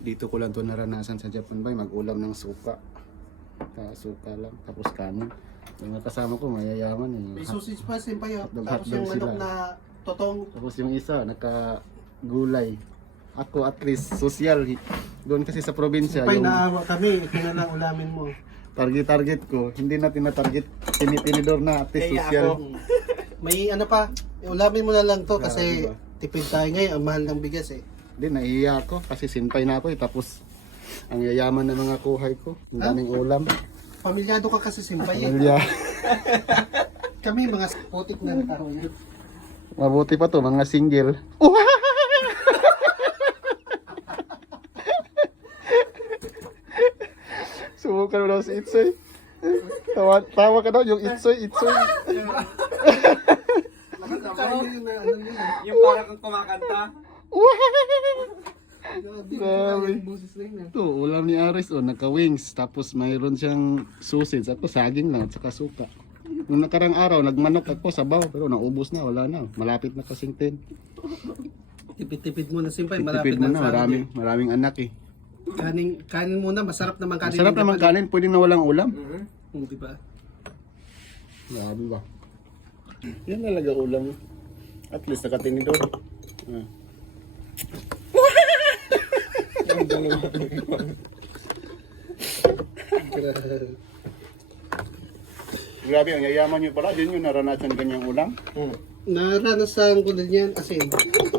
Dito ko lang to naranasan sa Japan bay, mag-ulam ng suka. Suka lang, tapos kanin. Yung mga kasama ko mayayaman eh. May sausage pa, Senpai. Hotdog, Tapos hotdog yung manok sila. na totong. Tapos yung isa, naka-gulay. Ako at least, social. Doon kasi sa probinsya, Senpai, yung naawa kami. Kinalang ulamin mo. target ko, hindi na tinatarget, tinitinidor na at least social. May ano pa, ulamin mo na lang to kasi Grabe ba? tipid tayo ngayon. Ang mahal ng bigas eh. Hindi, naiiyak ako kasi sinpay na ako eh. Tapos, ang yayaman ng mga kuhay ko. Ang daming ulam. Pamilyado ka kasi, Senpai. Pamilya. Kami mga putik na tao yan. Mabuti pa to, mga single. Subukan mo daw si Itsoy. Tawa ka daw yung Itsoy. Yung parang kang kumakanta. Grabe. Ito, ulam ni Aris, naka-wings. Tapos mayroon siyang sausage. Ako saging lang at saka suka. Nung nakarang araw, nagmanok ako sabaw. Pero naubos na, wala na. Malapit na kasing 10. Tipid-tipid mo na, Senpai. Tipid mo na, maraming anak eh. Kanin muna, masarap naman kanin. Masarap naman kanin, pwede na walang ulam. Di ba? Grabe ba? Yan talaga ulam. At least nakatinidor. Grabe, ang yayaman nyo pala. Din yung naranasan ganyang ulam. Naranasan ko din yan asin.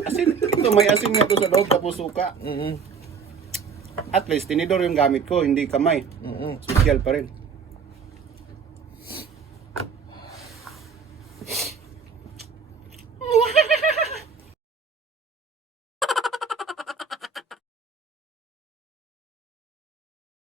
Asin. Ito, may asin nga to sa loob, tapos suka. At least, tinidor yung gamit ko, hindi kamay. Social pa rin.